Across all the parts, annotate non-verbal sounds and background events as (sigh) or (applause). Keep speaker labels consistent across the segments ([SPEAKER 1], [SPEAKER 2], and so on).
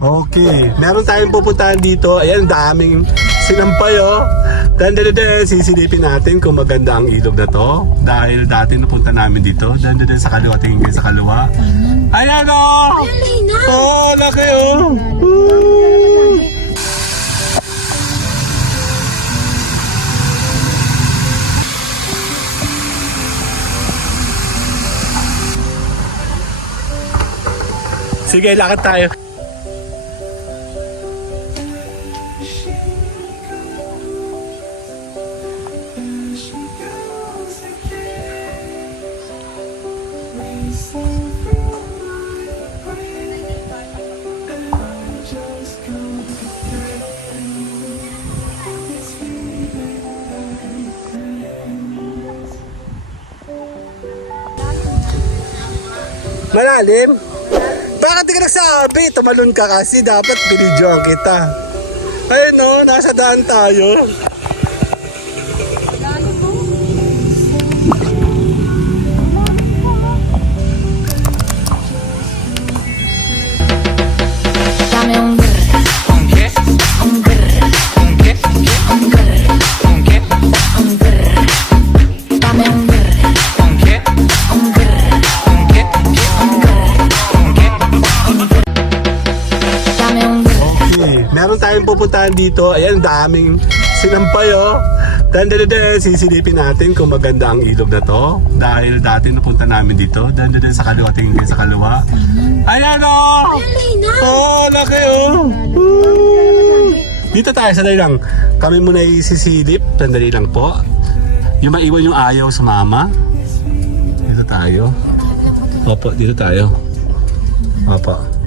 [SPEAKER 1] Okay, meron tayong pupuntahan dito. Ayan, daming sinampay oh. Dan, dan, dan, sisilipin natin kung maganda ang ilog na to. Dahil dati napunta namin dito. Dan, dan, dan, sa kaliwa, tingin kayo sa kaliwa. Ayan oh! Oh, laki oh! Woo! Sige, lakad tayo. Malalim? Bakit di ka nagsabi? Tumalon ka kasi dapat binidyoan kita. Ayun no, nasa daan tayo. Meron tayong pupuntahan dito. Ayan, daming sinampay oh. Dan, dan, dan, dan, sisilipin natin kung maganda ang ilog na to. Dahil dati napunta namin dito. Dan, dan, dan, sa kaliwa, tingin kayo sa kaliwa. Ayan oh! Oh, laki oh! Dito tayo, sandali lang. Kami muna isisilip. Sandali lang po. Yung maiwan yung ayaw sa mama. Dito tayo. Opo, dito tayo. Opo.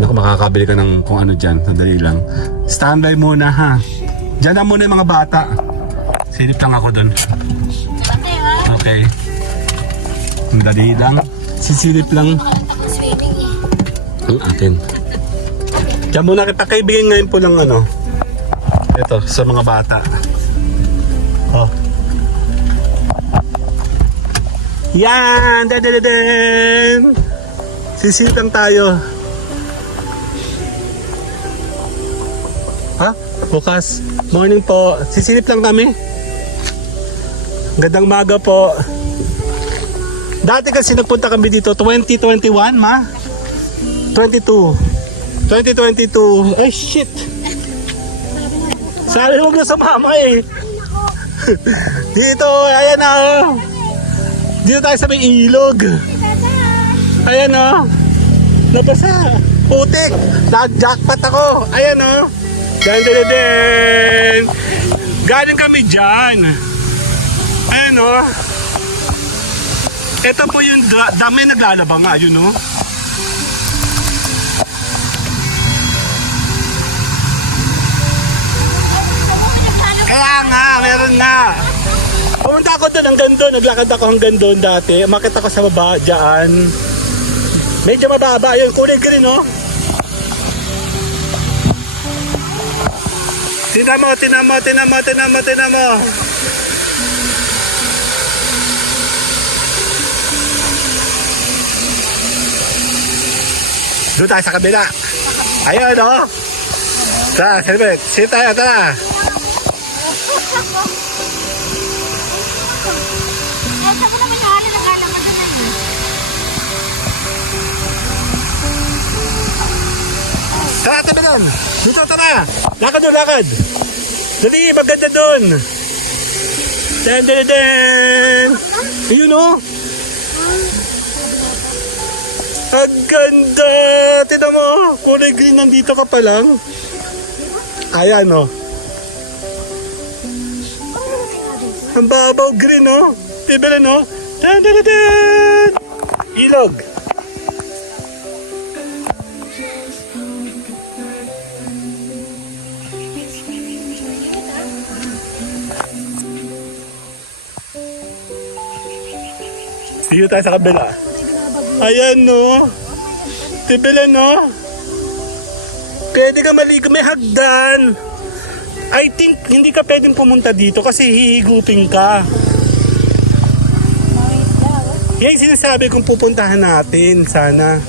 [SPEAKER 1] Naku, makakabili ka ng kung ano dyan. Sandali lang. Standby muna ha. Diyan na muna yung mga bata. Silip lang ako dun. Okay. Sandali lang. Sisilip lang ang akin. Diyan muna kita kaibigan ngayon po ng ano. Ito, sa mga bata. Oh. Yan! Sisilip lang tayo. Bukas. Morning po. Sisilip lang kami. Gandang maga po. Dati kasi nagpunta kami dito 2021, ma? 22. 2022. Ay, shit. Sabi mo na sa mama eh. (laughs) dito, ayan na oh. Dito tayo sa may ilog. Ayan oh. Nabasa. Putik. Nag-jackpot ako. Ayan oh. Dan, dan, dan. Galing kami dyan. Ayan oh. Ito po yung da- dami naglalaba nga, yun oh. Kaya nga, meron nga. Pumunta ako doon hanggang doon, naglakad ako hanggang doon dati. Umakit ako sa baba, dyan. Medyo mababa, yun, kulay green, no? Tina mo, tina mo, tina mo, tina mo, tina mo. Doon tayo sa kabila. Ayun, no? Tara, Silbert. Sit tayo, tara. Tara, tabi doon. Dito, tara. Lakad doon, lakad. Dali, maganda doon. Dan, dan, dan. Ayun, oh. Ang ganda! Tignan mo, kulay green nandito ka pa lang. Ayan, oh. Ang babaw green, oh. Tibila, no? Dan, dan, dan. Ilog. Dito tayo sa kabila. Ayan no. Tibila no. Pwede ka maligo. May hagdan. I think hindi ka pwedeng pumunta dito kasi hihigupin ka. Yan yung sinasabi kong pupuntahan natin sana.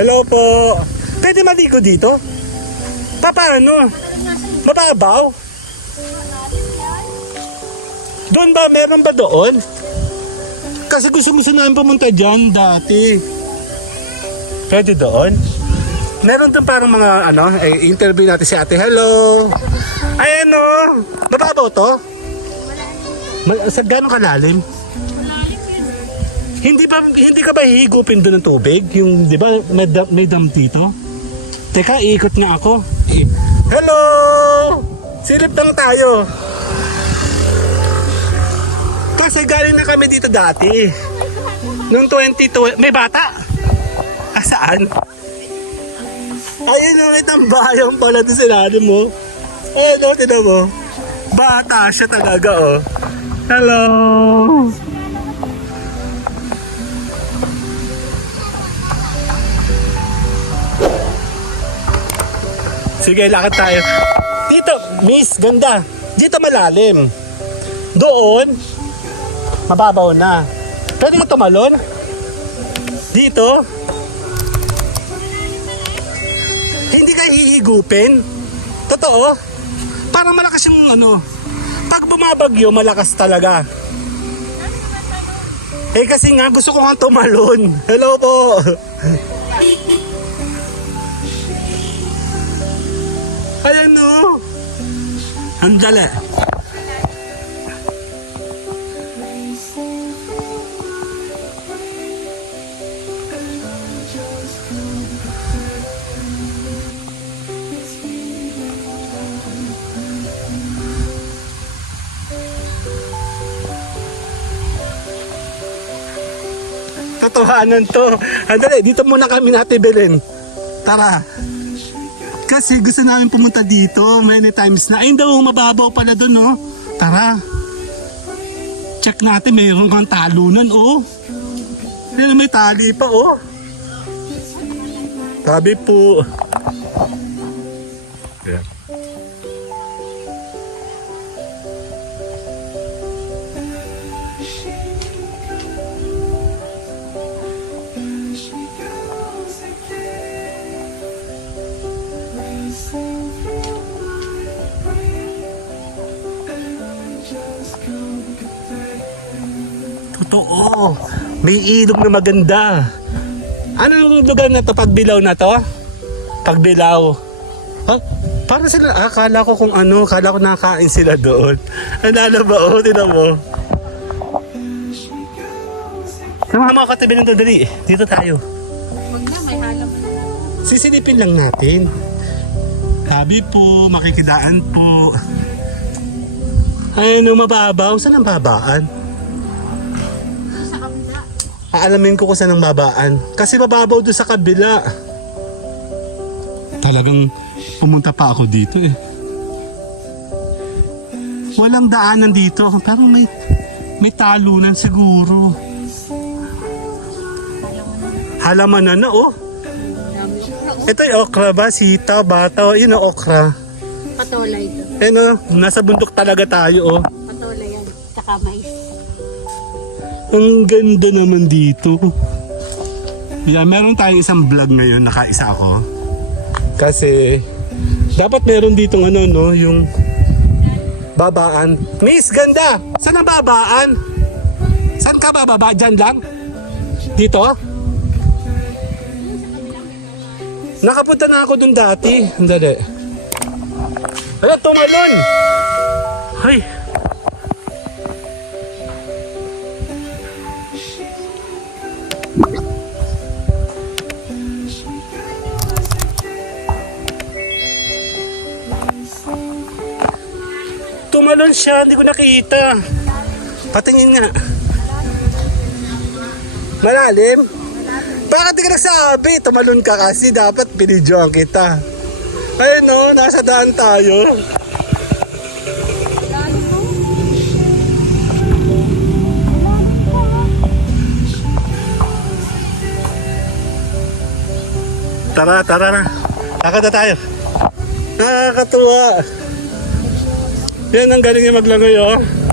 [SPEAKER 1] Hello po. Pwede maligo dito? Pa, Paano? Mababaw? Doon ba? Meron ba doon? Kasi gusto gusto namin pumunta dyan dati. Pwede doon? Meron doon parang mga ano, eh, interview natin si ate. Hello! Ay ano? Mababaw to? Ma- sa gano'ng kalalim? Hindi ba hindi ka ba hihigupin doon ng tubig? Yung 'di ba may, dam, may dam dito? Teka, iikot nga ako. Hello! Silip lang tayo. Kasi galing na kami dito dati. Noong 22, may bata. Ah, saan? Ayun ang itang bayang pala doon sa ilalim mo. Eh, no, tinan mo. Bata siya talaga, oh. Hello! Sige, lakad tayo. Dito, miss, ganda. Dito malalim. Doon, mababaw na. Pwede mo tumalon? Dito? Hindi ka hihigupin? Totoo? Parang malakas yung ano. Pag bumabagyo, malakas talaga. Eh kasi nga, gusto ko nga tumalon. Hello po. Ayan o. Ang. Totohanan to. Andali, dito muna kami natin Belen. Tara. Kasi gusto namin pumunta dito many times na. Ayun daw, mababaw pala doon, no? Tara. Check natin, mayroon kang talunan, oh. Yan, may tali pa, oh. Sabi po. Yeah. Totoo. May ilog na maganda. Anong lugar na to? Pagbilaw na to? Pagbilaw. Oh, para sila, ah, akala ko kung ano, akala ko nakain sila doon. (laughs) Ano ba? Oh, tinan mo. Sama mga katabi ng dali. Dito tayo. Sisilipin lang natin. Sabi po, makikidaan po. Ay, ano mababaw? Saan ang babaan? Aalamin ko kung saan ang babaan. Kasi mababaw doon sa kabila. Talagang pumunta pa ako dito eh. Walang daanan dito, pero may may talunan siguro. Halaman na na oh. Ito yung okra ba? Sita, bata, yun ang okra.
[SPEAKER 2] Patola ito.
[SPEAKER 1] Ano, nasa bundok talaga tayo oh.
[SPEAKER 2] Patola yan. Tsaka mais.
[SPEAKER 1] Ang ganda naman dito. Yeah, meron tayong isang vlog ngayon, nakaisa ako. Kasi, dapat meron ditong ano, no, yung babaan. Miss, ganda! Saan ang babaan? Saan ka bababa? Diyan lang? Dito? Nakapunta na ako dun dati. Andali. Ayun, tumalon! Hay! Tumalon siya, hindi ko nakita. Patingin nga. Malalim? Bakit di ka nagsabi? Tumalon ka kasi dapat binidyoan kita. Ayun no, nasa daan tayo. Tara, tara na. Lakad na tayo. Nakakatuwa. Yan ang galing niya maglangoy, oh.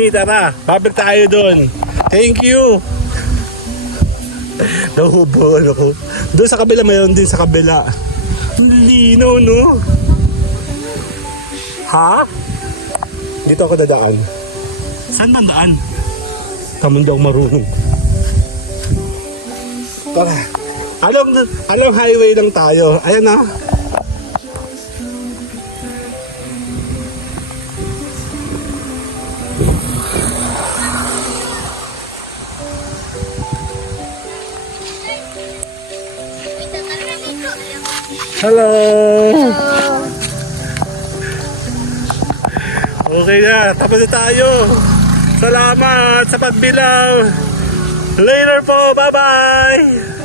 [SPEAKER 1] Kita na. Babalik tayo doon. Thank you. (laughs) Nahubo ako. Doon sa kabila, mayroon din sa kabila. Linaw, no? Ha? Dito ako dadaan. Saan ba daan? Kamon daw marunong. Tara. Along, along highway lang tayo. Ayan na. Hello! Okay na, tapos na tayo. Salamat sa pagbilaw. Later po, bye-bye!